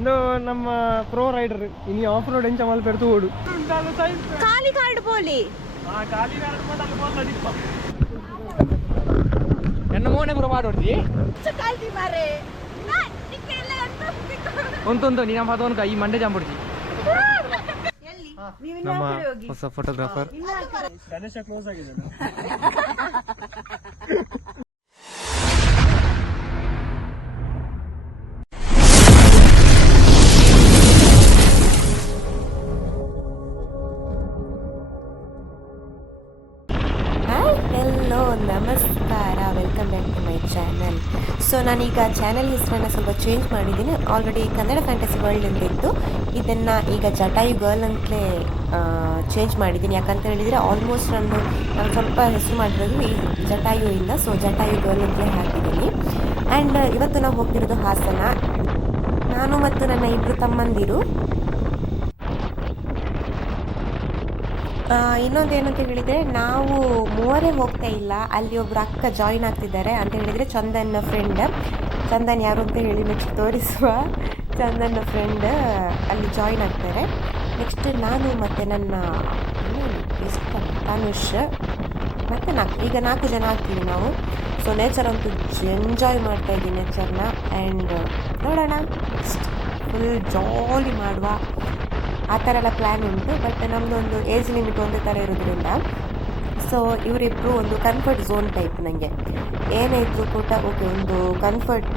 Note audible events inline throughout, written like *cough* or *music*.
ಇಂದು ನಮ್ಮ pro rider ಇನಿ off road ಎಂಚ ಮಲ್ಪೆಡ್ತು ಓಡು. ಖಾಲಿ ಕಾರ್ಡ್ ಪೋಲಿ? ಎನ್ನ ಮೋನೆ ಪುರ ಮಾಡೋಡ್ತಿ ಕಾಲ್ತಿ ನೀನು ನೀನು ಪದವನ್ಕ ಈ ಮಂಡೆ ಜಾಂಬಿಡ್ತಿ ಎಲ್ಲಿ? ನೀವು ನಮ್ಮ ಹೊಸ ಫೋಟೋಗ್ರಾಫರ್ ಗಣೇಶ ಕ್ಲೋಸ್ ಆಗಿದೆ. *laughs* ನಮಸ್ಕಾರ. Welcome back to my channel so ನಾನೀಗ ಚಾನಲ್ ಹೆಸರನ್ನು ಸ್ವಲ್ಪ ಚೇಂಜ್ ಮಾಡಿದ್ದೀನಿ. ಆಲ್ರೆಡಿ ಕನ್ನಡ ಫ್ಯಾಂಟಸಿ ವರ್ಲ್ಡ್ ಅಂತಿತ್ತು ಇದನ್ನು ಈಗ ಜಟಾಯು ಗರ್ಲ್ ಅಂತಲೇ ಚೇಂಜ್ ಮಾಡಿದ್ದೀನಿ. ಯಾಕಂತ ಹೇಳಿದರೆ ಆಲ್ಮೋಸ್ಟ್ ನಾನು ನಾನು ಸ್ವಲ್ಪ ಹೆಸರು ಮಾಡಿರೋದು ಈ ಜಟಾಯು ಇಲ್ಲ ಸೊ ಜಟಾಯು ಗರ್ಲ್ ಅಂತಲೇ ಹಾಕಿದ್ದೀನಿ. ಆ್ಯಂಡ್ ಇವತ್ತು ನಾವು ಹೋಗ್ತಿರೋದು ಹಾಸನ. ನಾನು ಮತ್ತು ನನ್ನ ಇಬ್ಬರು ತಮ್ಮಂದಿರು. ಇನ್ನೊಂದು ಏನಂತ ಹೇಳಿದರೆ, ನಾವು ಮೂವರೇ ಹೋಗ್ತಾ ಇಲ್ಲ. ಅಲ್ಲಿ ಒಬ್ರು ಅಕ್ಕ ಜಾಯಿನ್ ಆಗ್ತಿದ್ದಾರೆ ಅಂತ ಹೇಳಿದರೆ ಚಂದನ್ ಫ್ರೆಂಡ್ ಚಂದನ್ ಯಾರು ಅಂತ ಹೇಳಿ ನೆಕ್ಸ್ಟ್ ತೋರಿಸುವ. ಚಂದನ್ ಫ್ರೆಂಡ್ ಅಲ್ಲಿ ಜಾಯಿನ್ ಆಗ್ತಾರೆ. ನೆಕ್ಸ್ಟ್ ನಾನು ಮತ್ತು ನನ್ನ ಎಷ್ಟು ತನುಷ್. ಮತ್ತು ನಾಲ್ಕು, ಈಗ ನಾಲ್ಕು ಜನ ಆಗ್ತೀವಿ ನಾವು. ಸೊ ನೇಚರ್ ಅಂತೂ ಎಂಜಾಯ್ ಮಾಡ್ತಾ ಇದ್ದೀವಿ ನೇಚರ್ನ ಆ್ಯಂಡ್ ನೋಡೋಣ ನೆಕ್ಸ್ಟ್ ಫುಲ್ ಜಾಲಿ ಮಾಡುವ. ಆ ಥರ ಎಲ್ಲ ಪ್ಲ್ಯಾನ್ ಉಂಟು ಬಟ್ ನಮ್ಮದೊಂದು ಏಜ್ ಲಿಮಿಟ್ ಒಂದೇ ಥರ ಇರೋದ್ರಿಂದ ಸೊ ಇವರಿಬ್ಬರು ಒಂದು ಕನ್ಫರ್ಟ್ ಝೋನ್ ಟೈಪ್ ನನಗೆ ಏನೇ ಇದ್ರೂ ಕೂಡ ಓಕೆ ಒಂದು ಕನ್ಫರ್ಟ್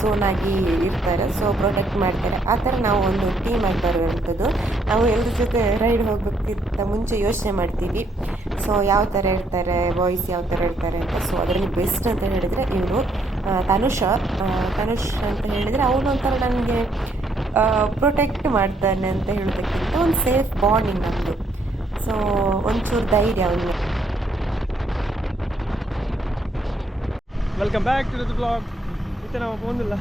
ಝೋನ್ ಆಗಿ ಇರ್ತಾರೆ ಸೊ ಪ್ರೊಟೆಕ್ಟ್ ಮಾಡ್ತಾರೆ. ಆ ಥರ ನಾವು ಒಂದು ಟೀಮ್ ಆಗಿ ಬರುವಂಥದ್ದು. ನಾವು ಎಲ್ಲರ ಜೊತೆ ರೈಡ್ ಹೋಗ್ಬೇಕಿಂತ ಮುಂಚೆ ಯೋಚನೆ ಮಾಡ್ತೀವಿ. ಸೊ ಯಾವ ಥರ ಇರ್ತಾರೆ ಬಾಯ್ಸ್ ಯಾವ ಥರ ಇರ್ತಾರೆ ಅಂತ ಸೊ ಅದರಲ್ಲಿ ಬೆಸ್ಟ್ ಅಂತ ಹೇಳಿದರೆ ಇವರು ತನುಷ ತನುಷ್ ಅಂತ ಹೇಳಿದರೆ ಅವನೊಂಥರ ನನಗೆ ಪ್ರೊಟೆಕ್ಟ್ ಮಾಡ್ತಾನೆ ಅಂತ ಹೇಳೋದಕ್ಕಿಂತ ಒಂದು ಸೇಫ್ ಬಾಂಡಿಂಗ್ ನಮ್ಮದು ಸೊ ಒಂಚೂರು ಧೈರ್ಯ ಅವನು welcome back to the blog ಮತ್ತೆ ನಾವು ಬಂದಿಲ್ಲ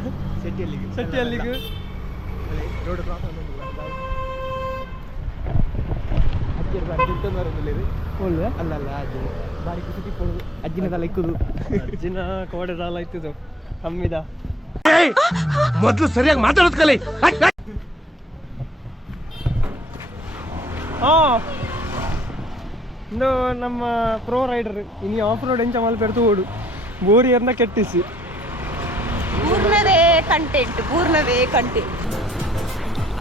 ಸೆಟ್ಟಿಯಲ್ಲಿ ಸೆಟ್ಟಿಯಲ್ಲಿಗೆ ರೋಡ್ ಕ್ರಾಸ್ ಅಜ್ಜಿರ ಬಾರಿ ದುಡ್ಡು ಬರೋದಿಲ್ಲ ಇದು ಹೋಲ್ವೆ? ಅಲ್ಲ ಅಲ್ಲ ಅಜ್ಜಿ. ಬಾರಿ ಖುಷಿ ತಿಕ್ಕೊಳ್ಳೋದು ಅಜ್ಜಿನದಲ್ಲ ಇಕ್ಕುದು ಅಜ್ಜಿನ ಕೋಡೆ ಸಾಲ ಇತ್ತು ಕಮ್ಮಿದ ಮೊದಲು ಸರಿಯಾಗಿ ಮಾತಾಡೋದು ಕಲಿ. ಹಾ ಇಂದು ನಮ್ಮ ಪ್ರೋ ರೈಡರ್ ಇನಿ ಆಫ್ ರೋಡ್ ಎಂಚ ಮಲ್ಪೆಡ್ತು ಓಡು. ಬೋರಿಯರ್ನ ಕೆಟ್ಟಿಸಿ. ಪೂರ್ಣವೇ ಕಂಟೆಂಟ್ ಪೂರ್ಣವೇ ಕಂಟೆಂಟ್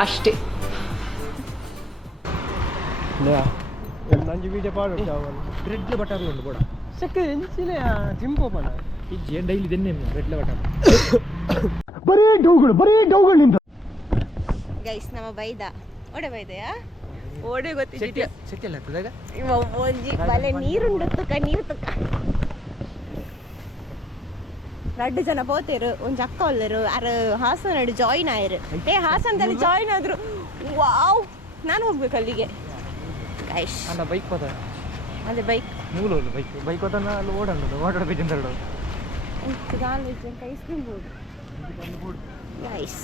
ಅಷ್ಟೇ. ನಂಜಿ ವಿಡಿಯೋ ಪಾಡು ಬ್ರೆಡ್ ಬಟರ್ ಉಂಟು ಕೂಡ ಸಕ್ಕ ಎಂಚಿನ ಜಿಮ್ ಪೋಪನ ಇಜ್ಜಿ ಡೈಲಿ ದೆನ್ನೆ ಬ್ರೆಡ್ ಬಟರ್ ಗೈಸ್ ನಮ್ಮ ಬೈದ. ಓಡೆ ಬೈದೆಯಾ? ಓಡೆ ಗೊತ್ತಿದ್ದ ಸೆಟ್ಟಿಯಲ್ಲಿ ಆಗ್ತದಾಗ ಒಂಜಿ ಬಲೆ ನೀರುಂಡು ತುಕ ನೀರು ತಕ್ಕ ರಡ್ಡು ಜನ ಪೋತೇರು ಒಂಜಿ ಅಕ್ಕ ಒಲ್ಲರು ಅರ ಹಾಸನ ಜಾಯಿನ್ ಆಯರು. ಏ ಹಾಸನದಲ್ಲಿ ಜಾಯಿನ್ ಆದ್ರು. ವಾವ್ ನಾನು ಹೋಗ್ಬೇಕು ಅಲ್ಲಿಗೆ. ಗೈಸ್ ಅಲ್ಲ ಬೈಕ್ ಪದ ಅದೇ ಬೈಕ್ ಮೂಲ ಬೈಕ್ ಬೈಕ್ ಹೋದನ ಅಲ್ಲಿ ಓಡೋದು ಓಡಾಡಬೇಕಂತ ಹೇಳೋದು ಐಸ್ ಕ್ರೀಮ್ ಬೋರ್ಡ್ ಗೈಸ್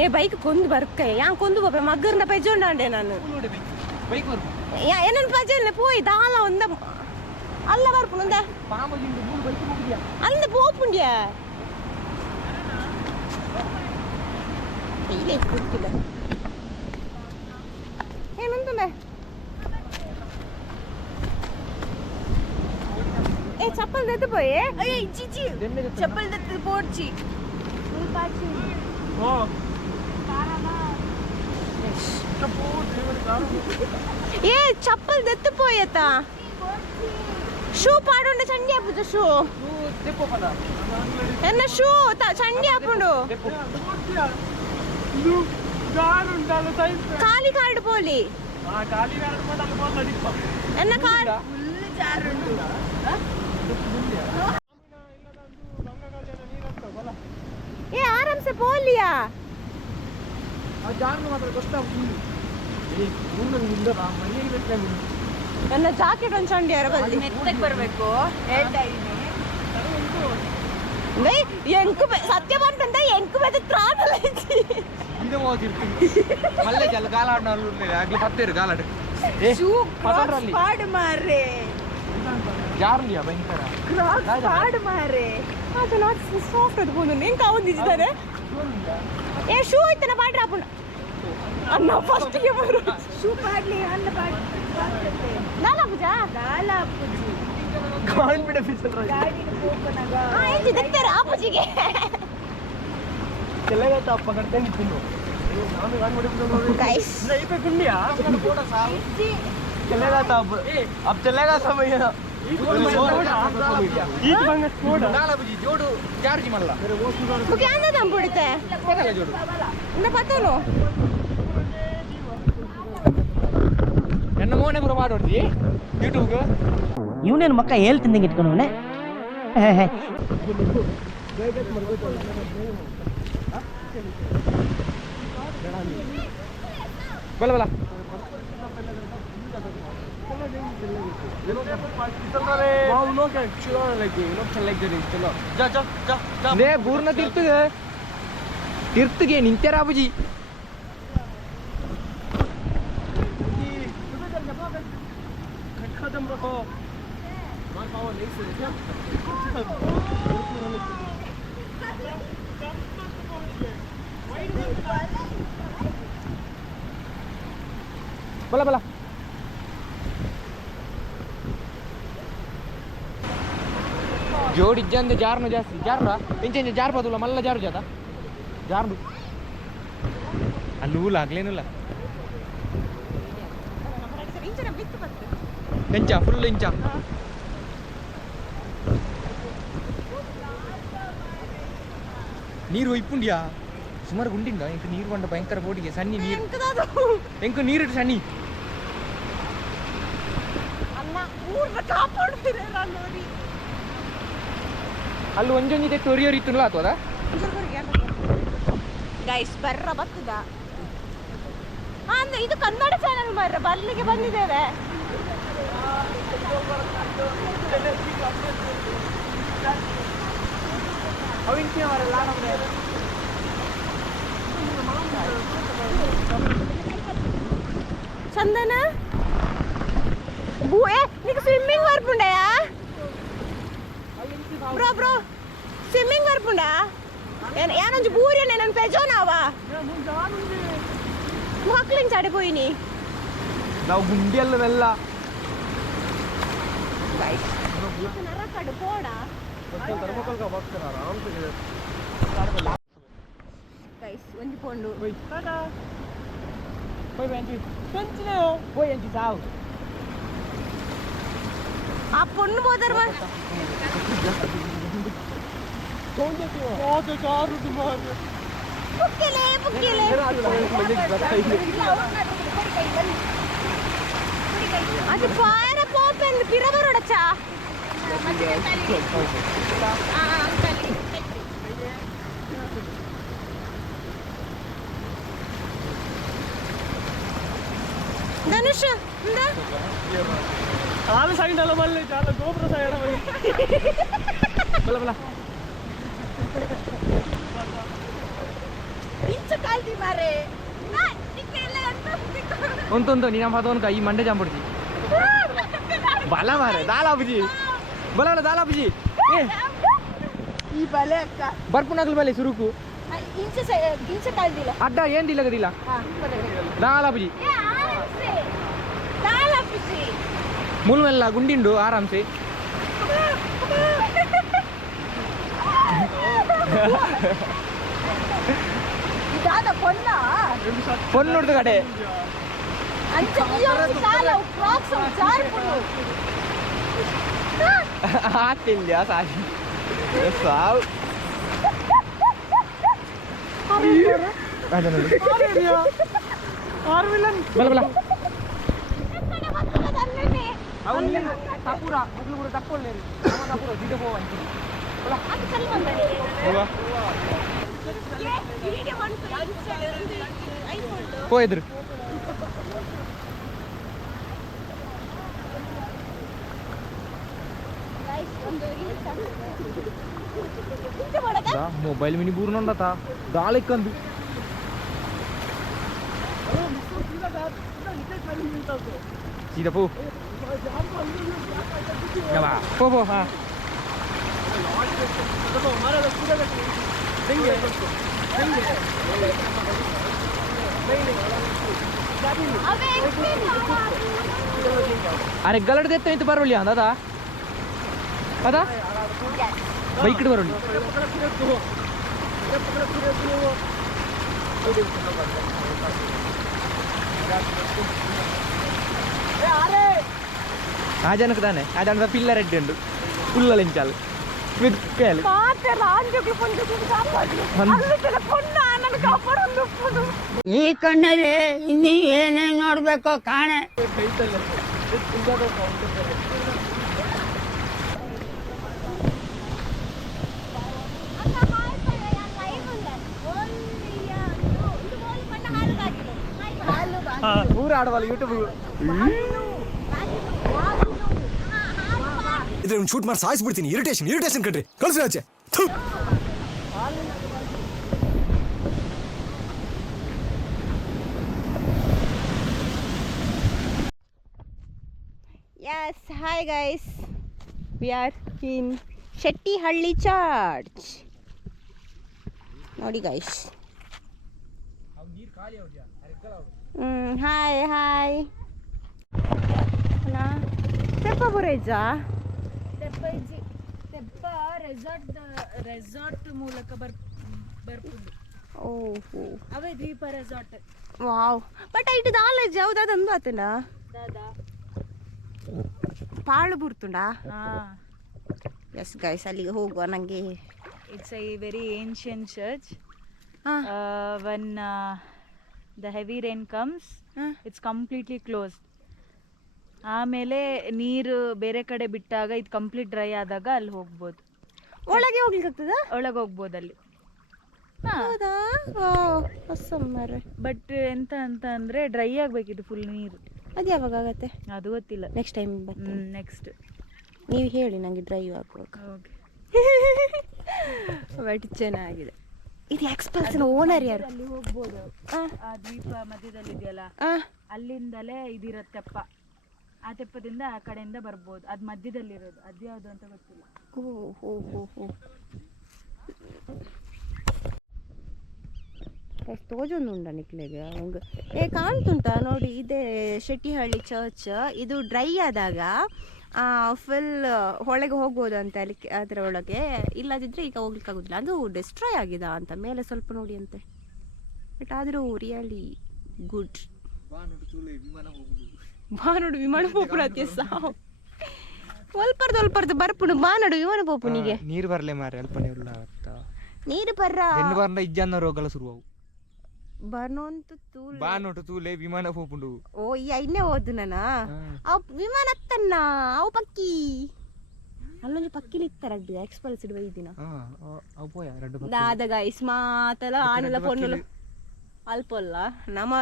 ಏ ಬೈಕ್ ಕೊಂದು ಬರ್ಕೆ ಯಾ ಕೊಂದು ಬಪ್ಪ ಮಗ್ಗರ್ನ ಪೆಜೊಂಡಾಂಡೆ ನಾನು ಬೈಕ್ ಬರ್ಬೋದು ಯಾ ಏನನ್ ಪಜಲ್ನೆ ಪೋಯ್ ದಾಲ ಒಂದ ಅಲ್ಲ ಬರ್ಪುಂದ ಪಾಮಜಿಂದು ಮೂರು ಬೈಕ್ ಹೋಗಿದ್ಯಾ ಅಂದ ಪೋಪುಂಡ್ಯ ಇಲ್ಲೇ ಗೊತ್ತಿಲ್ಲ చెప్పులు తెచ్చిపోయి చిచి చెప్పులు తెచ్చి పోడ్చి ఏ చెప్పులు తెచ్చిపోయేత షూ పాడుండే చండి ఆపుతు షూ ఎన్న షూ చండి ఆపుండు కాలి కార్డు పోలి ఎన్న కార్డు ಏ ಆರಾಮ್ ಸೆ ಬೋಲಿಯಾ ನನ್ನ ಜಾಕೆಟ್ ಒಂದ್ಸಂಡಿ ಯಾರ ಬಲ್ಲಿ ಮೆತ್ತಗೆ ಬರಬೇಕು. ಹೇಳ್ತಾ ಇದ್ದೀನಿ. ಎಂಕು ಸತ್ಯ ಬಂತಂದ ಎಂಕು ಬೆದ ತ್ರಾಣಲ್ಲ ಇದು. ಹೋಗಿರ್ತೀನಿ ಮಲ್ಲೆ ಜಲ ಗಾಲಾಡ್ನಲ್ಲಿ ಆಗ್ಲಿ ಬರ್ತೀರಿ ಗಾಲಾಡ್ ಏ ಪಾಡು ಮಾರ್ರೆ. ಜಾರ್ಲಿಯಾ ಭಯಂಕರ. ಪಾಡು ಮಾರ್ರೆ. ಅದು ನಾಟ್ ಸಾಫ್ಟ್ ಅದು ಬೋದು ಎಂಕ ಒಂದಿದ್ದಾರೆ ಏ ಶೂ ಐತನ ಬಾಡ್ರ ಆಪುಂಡ ಅನ್ನ ಫಸ್ಟಿಗೆ ಬರು. ಶೂ ಪಾಡ್ಲಿ ಅನ್ನ ಪಾಡ್ ನಾಲ ಪೂಜ? ಇಂಚಿ ದಕ್ತಾರ ಆಪುಜಿಗೆ ತೆಲಗಾತ ಅಪ್ಪ ಕಡ್ತೇನೆ ತಿನ್ನು. ನಾನು ಕಾಣ್ ಮಾಡಿ ಗೈಸ್ ಇಪ್ಪ ಗುಂಡಿಯಾ ತೆಲಗಾತ ಅಪ್ಪ? ನಾಲ ಬುಜಿ ಜೋಡು ಎನ್ನ ಮೋನೆ ಪುರ ಮಾಡೋಡ್ದಿ ಯೂಟ್ಯೂಬ್ಗೆ ಇವನೇನು ಮಕ್ಕ ಹೇಳ್ತಿದ್ದಂಗೆ ಇಟ್ಕೊಂಡವನೆ ಬಲ ಬಲ They don't have Wow, look at children like you. Look like there is children. Ja, ja, ja, ja. Ne, burna tirttige. tirttige, ಇಜ್ಜಂದೆ ಜಾರ್ನು ಜಾಸ್ತಿ. ಜಾರ್ರ? ಜಾರ್ ಬದುಲ್ಲ ಮಲ್ಲ ಜಾರು ಜಾತ ಜಾರ್ದು. ಅಲ್ಲಿ ಹೂಲ ಆಗ್ಲೇನಿಲ್ಲ ಇಂಚ ಫುಲ್ ಇಂಚ. ನೀರು ಇಪ್ಪುಂಡಿಯಾ ಸುಮಾರು ಗುಂಡಿಂದ ಇಂಕ ನೀರು ಬಂಡ ಭಯಂಕರ ಬೋಟಿಗೆ ಸನ್ನಿ ನೀರು. ಎಂಕ ನೀರು ಸನ್ನಿ. ಅನ್ನ ಊರ್ನ ಕಾಪಾಡ್ತೀರ ನೋಡಿ. ಅಲ್ಲಿ ಒಂಜೊಂದಿದೆ ಟೊರಿಯೋರ್ ಇತ್ತು ಆಗ್ತದ ಗೈಸ್ ಬರ್ರ ಬತ್ತದ. ಅಂದ್ರೆ ಇದು ಕನ್ನಡ ಚಾನೆಲ್ ಮಾರ್ರ, ಬರ್ಲಿಕ್ಕೆ ಬಂದಿದ್ದೇವೆ ಅವಿಂಕ್ಯ ಅವರೆಲ್ಲ ಚಂದನ? ಬೂ, ಏ ನಿಂಗೆ ಸ್ವಿಮ್ಮಿಂಗ್ ವರ್ಕ್ ಉಂಡೆಯಾ బ్రో బ్రో స్విమ్మింగ్ వరకు ఏ నుంచి బూరి నేను పెజోనావా మొక్కల నుంచి అడిపోయి ನಾವು ಗುಂಡಿಯಲ್ಲಿ ಬೆಲ್ಲ ಒಂದು ಪೊಂಡು ಹೋಯ್ ಹೋಯ್ ಸಾವು ఆ పొన్ను పోతారు அது பார போப்பேன் பிரவர் உடைச்சா. தனுஷ் இந்த. ಬಲ ಬಲ. ಇಂಚ ಕಾಲ್ತಿ ಮಾರೆ. ನಾ ನಿಕ್ಕೆಲ್ಲ ಅಂತ ಒಂತೊಂದು ನೀನು ಪದವನ್ಕ ಈ ಮಂಡೆ ಜಾಂಬಿಡ್ತಿ ಬಲ ಮಾರೆ ದಾಲಾಬುಜಿ ಬಲ ದಾಲಾಬುಜಿ ಈ ಬಲೆ ಅಕ್ಕ. ಬರ್ಪುನಗ್ಲು ಬಲೆ ಸುರುಕು. ಅಡ್ಡ ಏನ್ ದಿಲ್ಲ ಗದಿಲ್ಲ ದಾಲಾಬುಜಿ ಏ ಮುಲ್ಮೆಲ್ಲ ಗುಂಡಿಂಡು ಆರಾಮ್ಸಿ. ಕೊಲ್ಲ ಪೊನ್ನೊಡ್ದು ಕಡೆ. ಆಗ್ತಿಲ್ಲ ಸಾರಿ ಸಾವು. ಬಲ ಬಲ. ಅವ್ನು ನೀನು ತಪ್ಪುರ ಮೊದಲು ಕೂಡ ತಪ್ಪೊಳ್ಳೇರಿ ಅವ ತಪ್ಪುರ ದಿಡ ಹೋವಂತಿ ಹೋಗುವ ಹೋಯ್ದ್ರು ಮೊಬೈಲ್ ಮಿನಿ ಬೂರ್ನೊಂಡತ ದಾಳಿಕ್ಕಂದು ಸೀದಾ ಪೋ ಯಾವಾ ಹೋಗೋ ಹಾ अरे गलट देते हैं तो बरवली हाँ दादा पता भाई इकड़ बरवली अरे ആ ജനത പില്ല റെഡ് ഉണ്ട് പുള്ളലെഞ്ചാൽ വിൽക്കല് ಈ ಕಣ್ಣಲ್ಲಿ ಇನ್ನೀ ಏನೇನ್ ನೋಡ್ಬೇಕೋ ಕಾಣೆ ಊರ ಆಡವಲ್ಲ ಯೂಟ್ಯೂಬ್ ಇದ್ರೆ ಒಂದು ಶೂಟ್ ಮಾಡಿ ಸಾಯಿಸ್ಬಿಡ್ತೀನಿ ಇರಿಟೇಷನ್ ಇರಿಟೇಷನ್ ಕಣ್ರಿ. ಕಳ್ಸಿ ಆಚೆ. Yes, hi guys. We are in Shettihalli church ನೋಡಿ ಗೈಸ್ ಹಾಯ್ ಹಾಯ್ ಸ್ವಲ್ಪ ಬುರೇಜಾ ತೆಪ್ಪ ರೆಸಾರ್ಟ್ ರೆಸಾರ್ಟ್ ಮೂಲಕ ಬರ್ ಬರ್ಬೋದು ಓಹೋ. ಅವೇ ದ್ವೀಪ ರೆಸಾರ್ಟ್ ವಾವ್. ಬಟ್ ಐಟ್ ನಾಲೆಜ್ ಯಾವ್ದಾದಂದು ಆತನ? ದಾದಾ. ಪಾಳು ಬುರ್ತುಂಡಾ ಎಸ್ ಗೈಸ್ ಅಲ್ಲಿಗೆ ಹೋಗುವ ನನಗೆ it's a very ancient church. When the heavy rain comes ಹಾ. ಇಟ್ಸ್ ಕಂಪ್ಲೀಟ್ಲಿ ಕ್ಲೋಸ್ ಆಮೇಲೆ ನೀರು ಬೇರೆ ಕಡೆ ಬಿಟ್ಟಾಗ ಇದು ಕಂಪ್ಲೀಟ್ ಡ್ರೈ ಆದಾಗ ಅಲ್ಲಿ ಹೋಗ್ಬೋದು. ಒಳಗೆ ಹೋಗ್ಲಿಕ್ಕಾಗ್ತದ ಒಳಗೆ ಹೋಗ್ಬೋದು ಅಲ್ಲಿ. ಹೌದಾ? ಬಟ್ ಎಂತ ಅಂತ ಅಂದ್ರೆ ಡ್ರೈ ಆಗ್ಬೇಕಿದು ಫುಲ್ ನೀರು. ಅದು ಯಾವಾಗ ಆಗತ್ತೆ? ಅದು ಗೊತ್ತಿಲ್ಲ. ನೆಕ್ಸ್ಟ್ ಟೈಮ್ ನೆಕ್ಸ್ಟ್ ನೀವು ಹೇಳಿ ನನಗೆ ಡ್ರೈ ಆಗುವಾಗ ಓಕೆ ಬಟ್ ಚೆನ್ನಾಗಿದೆ. ಇದು ಎಕ್ಸ್ಪ್ರೆಸ್ ಓನರ್ ಯಾರು? ಅಲ್ಲಿ ಹೋಗ್ಬೋದು. ಆ, ದ್ವೀಪ ಮಧ್ಯದಲ್ಲಿ ಇದೆಯಲ್ಲ ಅಲ್ಲಿಂದಲೇ ಇದಿರತ್ತೆ ತೆಪ್ಪ ಆ ತೆಪ್ಪದಿಂದ ಆ ಕಡೆಯಿಂದ ಬರ್ಬೋದು. ಅದು ಮಧ್ಯದಲ್ಲಿರೋದು. ಅದು ಯಾವ್ದು ಅಂತ ಗೊತ್ತಿಲ್ಲ. ಓ ಹೋ ಹೋ ಹೋ. ತೋಜೊಂದು ಉಂಡ ನಿಕ್ಲೆಗೆ? ಅವಂಗ ಏ ಕಾಣ್ತುಂಟಾ? ನೋಡಿ ಇದೇ ಶೆಟ್ಟಿಹಳ್ಳಿ ಚರ್ಚ್ ಇದು ಡ್ರೈ ಆದಾಗ ಫುಲ್ ಹೊಳೆಗೆ ಹೋಗ್ಬೋದು ಅಂತ ಅಲ್ಲಿ ಅದರ ಒಳಗೆ. ಇಲ್ಲದಿದ್ರೆ ಈಗ ಹೋಗ್ಲಿಕ್ಕೆ ಆಗೋದಿಲ್ಲ. ಅದು ಡಿಸ್ಟ್ರಾಯ್ ಆಗಿದೆ ಅಂತ. ಮೇಲೆ ಸ್ವಲ್ಪ ನೋಡಿ ಅಂತೆ. ಬಟ್ ಆದರೂ ರಿಯಲಿ ಗುಡ್ ಬಾನೋಡು ವಿಮಾನ ಪೋಪುನತ್ತೆ ಸಾವು. ಒಲ್ಪರ್ದು ಒಲ್ಪರ್ದು ಬರ್ಪುಣು ಬಾನಡು ವಿಮಾನ ಪೋಪುನಿಗೆ ನೀರು ಬರಲೇ ಮಾರೆ ಅಲ್ಪ ನೀರು ನೀರು ಬರ್ರ? ಎನ್ನು ಬರ್ನ ಇಜ್ಜನ್ನ ರೋಗಲ ಶುರುವಾವು. ಬರ್ನೋಂತು ತೂಲ್. ಬಾ ನೋಟು ತೂಲೆ ವಿಮಾನ ಹೋಗ್ಬಿಡು ಓ ಈ ಐದನೇ ಓದು ನಾನ? ಅವ್ ವಿಮಾನ ಹತ್ತನ್ನ ಅವು ಪಕ್ಕಿ. ಅಲ್ಲೊಂದು ಪಕ್ಕಿಲಿ ಇತ್ತರ ಎಕ್ಸ್ಪಲ್ಸ್ ಇಡುವ ಈ ದಿನ. ಅವು ಪೋಯ ಎರಡು ದಾದ ಗೈಸ್ ಮಾತಲ ಆನೆಲ ಪೊನ್ನುಲು. ಅಲ್ಪಲ್ಲ ನಮ್ಮ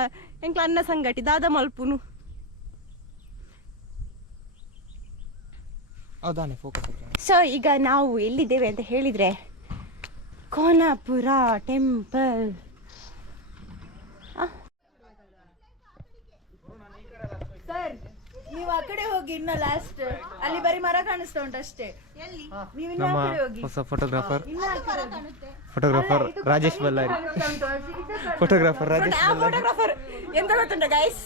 ಎಂಕ್ಲ ಅನ್ನ ಸಂಗಟಿ ದಾದ ಮಲ್ಪುನು. ಸೊ ಈಗ ನಾವು ಎಲ್ಲಿದ್ದೇವೆ ಅಂತ ಹೇಳಿದ್ರೆ ಕೋನಾಪುರ ಟೆಂಪಲ್ ನೀವು ಆ ಕಡೆ ಹೋಗಿ ಇನ್ನ ಲಾಸ್ಟ್ ಅಲ್ಲಿ ಬರೀ ಮರ ಕಾಣಿಸ್ತಾ ಉಂಟು ಅಷ್ಟೇ. ನೀವು ಇನ್ನ ನಮ್ಮ ಆ ಕಡೆ ಹೋಗಿ. ಹೊಸ ಫೋಟೋಗ್ರಾಫರ್ ಇನ್ನ ಆ ಕಡೆ ಹೋಗಿ. Photographer Rajesh Ballari photographer Rajesh Ballari photographer ಎಂತ ಗೊತ್ತುಂಟ ಗೈಸ್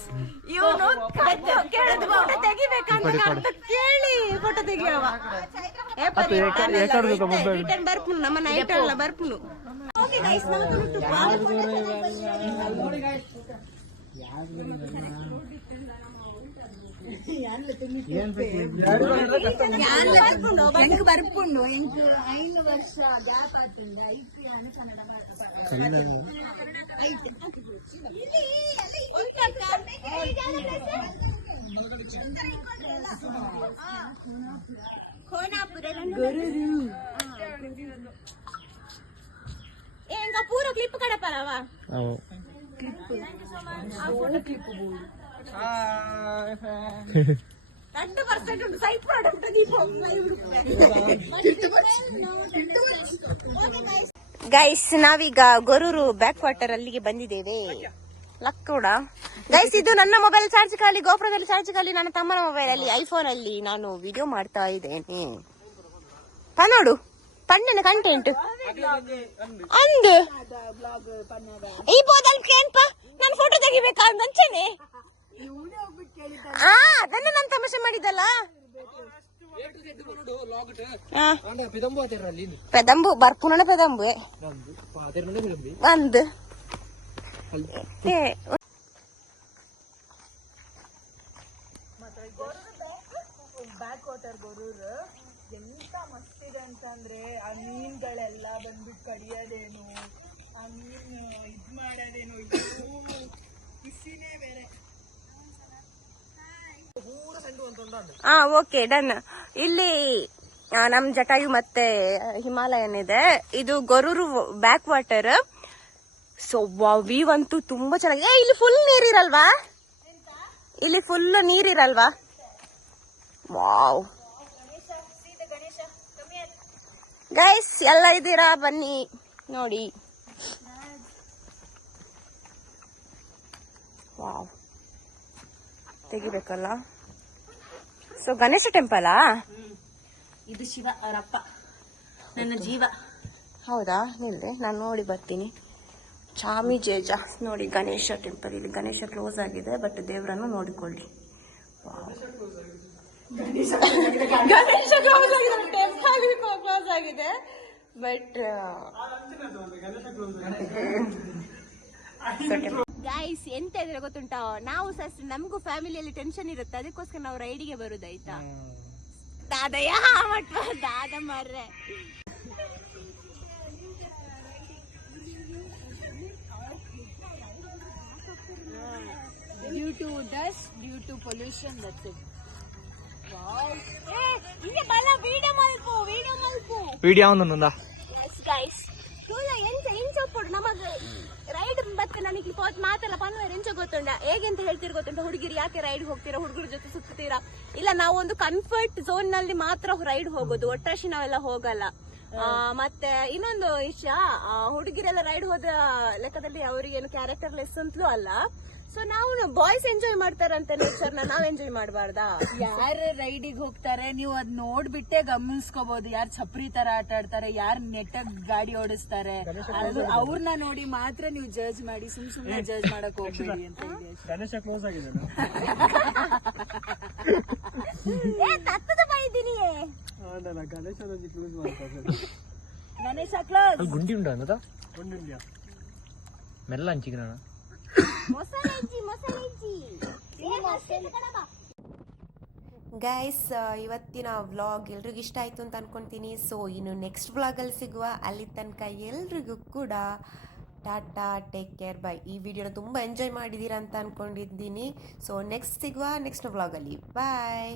ಇವನು ಕೇಳೋದು ಫೋಟೋ ತೆಗಿಬೇಕಂತ ಕೇಳಿ ಫೋಟೋ ತೆಗಿಯವ. ರಿಟರ್ನ್ ಬರ್ಪುನು ನಮ್ಮ ನೈಟ್ ಎಲ್ಲ ಬರ್ಪುನು. ಹೆಂಗ್ ಬರ್ಪುಂಡು ಹೆಂಗ್ ಐದು ವರ್ಷ ಗ್ಯಾಪ್ ಆತುಂಡ ಐದು ಯಾನ ಕನ್ನಡ ಎಂಗ ಪೂರ ಕ್ಲಿಪ್ ಕಡಪರವ *laughs* രണ്ട് പെർസെന്റ് ഉണ്ട് സൈറ്റ് പ്രോഡക്റ്റ് ಗೈಸ್ ನಾವೀಗ ಗೊರೂರು ಬ್ಯಾಕ್ ವಾಟರ್ ಅಲ್ಲಿಗೆ ಬಂದಿದ್ದೇವೆ ಲಕ್ಕೂಡ ಗೈಸ್ ಇದು ನನ್ನ ಮೊಬೈಲ್ ಚಾರ್ಜ್ ಖಾಲಿ ಗೋಪುರದಲ್ಲಿ ಚಾರ್ಜ್ ಖಾಲಿ ನನ್ನ ತಮ್ಮನ ಮೊಬೈಲ್ ಅಲ್ಲಿ ಐಫೋನ್ ಅಲ್ಲಿ ನಾನು ವಿಡಿಯೋ ಮಾಡ್ತಾ ಇದ್ದೇನೆ ಪಾ ನೋಡು ಪಂಡನ ಕಂಟೆಂಟ್ ಅಂದು ಈ ಬೋದಲ್ಲಿ ಏನ್ಪ ನಾನು ಫೋಟೋ ತೆಗಿಬೇಕಾ ಅಂತ ಅಂಚೆನೆ ಹಾ ಅದನ್ನ ನಾನು ತಮಾಷೆ ಮಾಡಿದ್ದಲ್ಲ. ಪೆದಂಬು, ಬರ್ಪುನನ ಪೆದಂಬು. ಒಂದು ಬ್ಯಾಕ್ ವಾಟರ್ ಬರೋರು ಎಂತ ಮಸ್ತಿದೆ ಅಂತಂದ್ರೆ ಆ ಮೀನ್ಗಳೆಲ್ಲ ಬಂದ್ಬಿಟ್ಟು ಕಡಿಯೋದೇನು ಆ ಮೀನು ಇದ್ ಮಾಡೋದೇನು ಬಿಸಿನೇ ಬೇರೆ. ಹಾ ಓಕೆ ಡನ್ ಇಲ್ಲಿ ನಮ್ ಜಟಾಯು ಮತ್ತೆ ಹಿಮಾಲಯನ್ ಇದೆ ಇದು Goruru back water so view ಅಂತೂ ತುಂಬಾ ಚೆನ್ನಾಗಿದೆ. ಇಲ್ಲಿ ಫುಲ್ ನೀರಿರಲ್ವಾ? ಇಲ್ಲಿ ಫುಲ್ ನೀರಿರಲ್ವಾ? ವಾವ್ ಗೈಸ್ ಎಲ್ಲ ಇದ್ದೀರಾ? ಬನ್ನಿ, ನೋಡಿ. ವಾವ್ ತೆಗಿಬೇಕಲ್ಲ? ಸೊ ಗಣೇಶ ಟೆಂಪಲಾ ಇದು ಶಿವ ಅವರಪ್ಪ ನನ್ನ ಜೀವ. ಹೌದಾ? ನಿಲ್ಲದೆ ನಾನು ನೋಡಿ ಬರ್ತೀನಿ. ಚಾಮಿ ಜೇಜ. ನೋಡಿ ಗಣೇಶ ಟೆಂಪಲ್ ಇಲ್ಲಿ. ಗಣೇಶ ಕ್ಲೋಸ್ ಆಗಿದೆ ಬಟ್ ದೇವರನ್ನು ನೋಡಿಕೊಳ್ಳಿ. ಗಣೇಶ ಕ್ಲೋಸ್ ಆಗಿದೆ. ಟೆಂಪಲ್ ಕ್ಲೋಸ್ ಆಗಿದೆ. ಬಟ್ ಗೈಸ್ ಎಂತ ಇದ್ರೆ ಗೊತ್ತುಂಟಾ? ನಾವು ಸಹ ನಮಗೂ ಫ್ಯಾಮಿಲಿಯಲ್ಲಿ ಟೆನ್ಷನ್ ಇರುತ್ತೆ. ಅದಕ್ಕೋಸ್ಕರ ನಾವು ರೈಡಿಗೆ ಬರುದಾಯ್ತಾ ದಾದಯ್ಯ ಮಟ್ಟ ದಾದ ಮಾರ್ರೆ. Due to dust due to pollution that's it ಹಿಂಗೆ ಬಲ ವೀಡಿಯೋ ಮಲ್ಪು ವೀಡಿಯೋ ಮಲ್ಪು. ವಿಡಿಯೋ ಅವನೊಂದ ಎಸ್ ಗೈಸ್ ಎಂಚ ಇಂಚ ನಮಗ್. ರೈಡ್ ಮತ್ತೆ ನನಗೆ ಪೋತ್ ಮಾತೆಲ್ಲ ಪನ್ವೇರ್ ಎಂಚ ಗೊತ್ತುಂಡ ಹೇಗೆ ಅಂತ ಹೇಳ್ತೀರ ಗೊತ್ತುಂಟ? ಹುಡುಗಿರು ಯಾಕೆ ರೈಡ್ ಹೋಗ್ತೀರಾ? ಹುಡುಗರ ಜೊತೆ ಸುತ್ತೀರಾ? ಇಲ್ಲ ನಾವು ಒಂದು ಕಂಫರ್ಟ್ ಝೋನ್ನಲ್ಲಿ ಮಾತ್ರ ರೈಡ್ ಹೋಗೋದು. ಒಟ್ಟಾಶಿ ನಾವೆಲ್ಲ ಹೋಗಲ್ಲ. ಮತ್ತೆ ಇನ್ನೊಂದು ವಿಷಯ ಹುಡುಗಿರೆಲ್ಲ ರೈಡ್ ಹೋದ ಲೆಕ್ಕದಲ್ಲಿ ಅವರಿಗೇನು ಕ್ಯಾರೆಕ್ಟರ್ ಲೆಸ್ ಅಂತಲೂ ಅಲ್ಲ. ಸೊ ನಾವು ಬಾಯ್ಸ್ ಎಂಜಾಯ್ ಮಾಡ್ತಾರಂತೆ ನೇಚರ್ನ ನಾವ್ ಎಂಜಾಯ್ ಮಾಡಬಾರ್ದಾ? ಯಾರು ರೈಡಿಗೆ ಹೋಗ್ತಾರೆ ನೀವು ಅದ್ ನೋಡ್ಬಿಟ್ಟೆ ಗಮನಿಸ್ಕೋಬಹುದು ಯಾರು ಛಪ್ರಿ ತರ ಆಟ ಆಡ್ತಾರೆ ಯಾರು ನೆಟ್ಟಾಗಿ ಗಾಡಿ ಓಡಿಸ್ತಾರೆ. ಅದು ಅವ್ರನ್ನ ನೋಡಿ ಮಾತ್ರ ನೀವು ಜಡ್ಜ್ ಮಾಡಿ ಸುಮ್ ಸುಮ್ನೆ ಜಡ್ಜ್ ಮಾಡಕ್ ಹೋಗ್ಬೇಡಿ ಅಂತ ಇದೆ ಗಣೇಶ ಕ್ಲೋಸ್ ಆಗಿದೆ ಬೈದಿನಿ ಕ್ಲೋಸ್ ಮಾಡ್ತಾರೆ ಗಣೇಶ ಕ್ಲೋಸ್ ಗುಂಡಿ ಉಂಡ ಅನ್ನದ ಕೊಂಡಿದ್ಯಾ ಮೆಲ್ಲ ಹಂಚಿಗೆ ನಾನು ಗೈಸ್ ಇವತ್ತಿನ ವ್ಲಾಗ್ ಎಲ್ರಿಗೂ ಇಷ್ಟ ಆಯಿತು ಅಂತ ಅನ್ಕೊಂತೀನಿ. ಸೊ ಇನ್ನು ನೆಕ್ಸ್ಟ್ ವ್ಲಾಗಲ್ಲಿ ಸಿಗುವ, ಅಲ್ಲಿ ತನಕ ಎಲ್ರಿಗೂ ಕೂಡ ಟಾಟಾ ಟೇಕ್ ಕೇರ್ ಬೈ ಈ ವಿಡಿಯೋನ ತುಂಬ ಎಂಜಾಯ್ ಮಾಡಿದ್ದೀರಾ ಅಂತ ಅನ್ಕೊಂಡಿದ್ದೀನಿ. ಸೊ ನೆಕ್ಸ್ಟ್ ಸಿಗುವ ನೆಕ್ಸ್ಟ್ ವ್ಲಾಗಲ್ಲಿ ಬಾಯ್